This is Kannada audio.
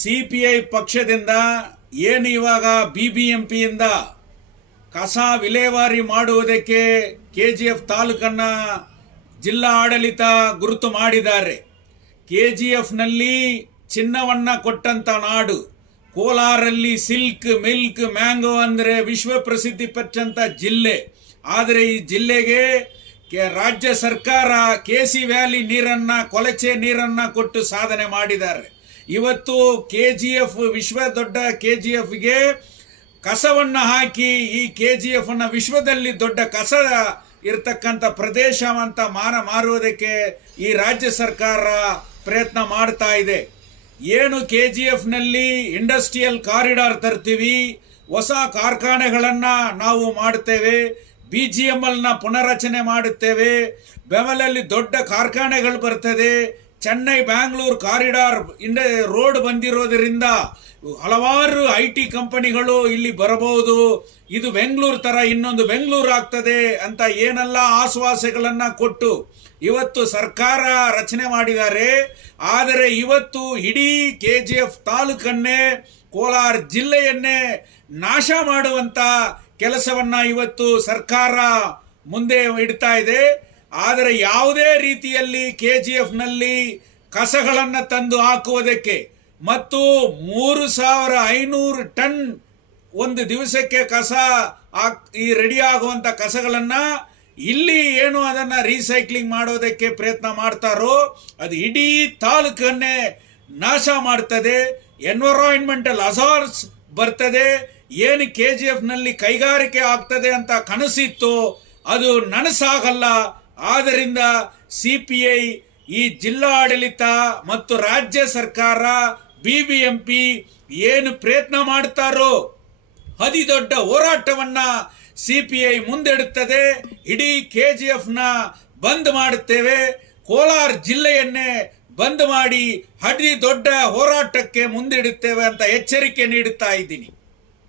ಸಿ ಪಿ ಐ ಪಕ್ಷದಿಂದ ಏನು ಇವಾಗ ಬಿ ಬಿ ಕಸ ವಿಲೇವಾರಿ ಮಾಡುವುದಕ್ಕೆ ಕೆ ಜಿ ಎಫ್ ತಾಲೂಕನ್ನು ಜಿಲ್ಲಾ ಆಡಳಿತ ಗುರುತು ಮಾಡಿದ್ದಾರೆ. ಕೆ ಜಿ ಎಫ್ನಲ್ಲಿ ಚಿನ್ನವನ್ನು ಕೊಟ್ಟಂತ ನಾಡು, ಕೋಲಾರಲ್ಲಿ ಸಿಲ್ಕ್, ಮಿಲ್ಕ್, ಮ್ಯಾಂಗೋ ಅಂದರೆ ವಿಶ್ವ ಪ್ರಸಿದ್ಧಿ ಪಟ್ಟಂತ ಜಿಲ್ಲೆ. ಆದರೆ ಈ ಜಿಲ್ಲೆಗೆ ರಾಜ್ಯ ಸರ್ಕಾರ, ಕೆ ಸಿ ವ್ಯಾಲಿ ನೀರನ್ನ ಕೊಲಚೆ ನೀರನ್ನ ಕೊಟ್ಟು ಸಾಧನೆ ಮಾಡಿದ್ದಾರೆ. ಇವತ್ತು ಕೆ ಜಿ ಎಫ್ ವಿಶ್ವ ದೊಡ್ಡ ಕೆ ಜಿ ಎಫ್ಗೆ ಕಸವನ್ನು ಹಾಕಿ ಈ ಕೆ ಜಿ ಎಫ್ ಅನ್ನ ವಿಶ್ವದಲ್ಲಿ ದೊಡ್ಡ ಕಸ ಇರತಕ್ಕಂಥ ಪ್ರದೇಶ ಅಂತ ಮಾನ ಮಾರುವುದಕ್ಕೆ ಈ ರಾಜ್ಯ ಸರ್ಕಾರ ಪ್ರಯತ್ನ ಮಾಡ್ತಾ ಇದೆ. ಏನು ಕೆ ಜಿ ಎಫ್ನಲ್ಲಿ ಇಂಡಸ್ಟ್ರಿಯಲ್ ಕಾರಿಡಾರ್ ತರ್ತೀವಿ, ಹೊಸ ಕಾರ್ಖಾನೆಗಳನ್ನು ನಾವು ಮಾಡ್ತೇವೆ ಬಿ ಜಿ ಎಂ ಎಲ್ನ ಪುನರಚನೆ ಮಾಡುತ್ತೇವೆ ಬೆಮಲಲ್ಲಿ ದೊಡ್ಡ ಕಾರ್ಖಾನೆಗಳು ಬರ್ತದೆ ಚೆನ್ನೈ, ಬ್ಯಾಂಗ್ಳೂರು ಕಾರಿಡಾರ್ ಇಂಡ ರೋಡ್ ಬಂದಿರೋದರಿಂದ ಹಲವಾರು ಐ ಟಿ ಕಂಪನಿಗಳು ಇಲ್ಲಿ ಬರಬಹುದು. ಇದು ಬೆಂಗಳೂರು ತರ ಇನ್ನೊಂದು ಬೆಂಗಳೂರು ಆಗ್ತದೆ ಅಂತ ಏನೆಲ್ಲ ಆಶ್ವಾಸಗಳನ್ನ ಕೊಟ್ಟು ಇವತ್ತು ಸರ್ಕಾರ ರಚನೆ ಮಾಡಿದ್ದಾರೆ. ಆದರೆ ಇವತ್ತು ಇಡೀ ಕೆ ಜಿ ಎಫ್ ತಾಲೂಕನ್ನೇ, ಕೋಲಾರ ಜಿಲ್ಲೆಯನ್ನೇ ನಾಶ ಮಾಡುವಂತ ಕೆಲಸವನ್ನ ಇವತ್ತು ಸರ್ಕಾರ ಮುಂದೆ ಇಡ್ತಾ ಇದೆ. ಆದರೆ ಯಾವುದೇ ರೀತಿಯಲ್ಲಿ ಕೆ ಜಿ ಎಫ್ನಲ್ಲಿ ಕಸಗಳನ್ನು ತಂದು ಹಾಕುವುದಕ್ಕೆ ಮತ್ತು ಮೂರು ಸಾವಿರ ಐನೂರು ಟನ್ ಒಂದು ದಿವಸಕ್ಕೆ ಕಸ ಈ ರೆಡಿ ಆಗುವಂಥ ಕಸಗಳನ್ನು ಇಲ್ಲಿ ಏನು ಅದನ್ನು ರೀಸೈಕ್ಲಿಂಗ್ ಮಾಡೋದಕ್ಕೆ ಪ್ರಯತ್ನ ಮಾಡ್ತಾರೋ ಅದು ಇಡೀ ತಾಲೂಕನ್ನೇ ನಾಶ ಮಾಡ್ತದೆ ಎನ್ವರಾನ್ಮೆಂಟಲ್ ಅಸಾರ್ಸ್ ಬರ್ತದೆ, ಏನು ಕೆ ಜಿ ಎಫ್ನಲ್ಲಿ ಕೈಗಾರಿಕೆ ಆಗ್ತದೆ ಅಂತ ಕನಸಿತ್ತು ಅದು ನನಸಾಗಲ್ಲ. ಆದ್ದರಿಂದ ಸಿ ಪಿ ಐ ಈ ಜಿಲ್ಲಾ ಆಡಳಿತ ಮತ್ತು ರಾಜ್ಯ ಸರ್ಕಾರ ಬಿ ಬಿ ಎಂ ಏನು ಪ್ರಯತ್ನ ಮಾಡ್ತಾರೋ ಅತಿ ದೊಡ್ಡ ಹೋರಾಟವನ್ನ ಸಿ ಪಿ ಐ ಮುಂದಿಡುತ್ತದೆ. ಇಡೀ ಕೆ ಜಿ ಎಫ್ನ ಬಂದ್ ಮಾಡುತ್ತೇವೆ. ಕೋಲಾರ ಜಿಲ್ಲೆಯನ್ನೇ ಬಂದ್ ಮಾಡಿ ಅತಿ ದೊಡ್ಡ ಹೋರಾಟಕ್ಕೆ ಮುಂದಿಡುತ್ತೇವೆ ಅಂತ ಎಚ್ಚರಿಕೆ ನೀಡುತ್ತಾ ಇದ್ದೀನಿ.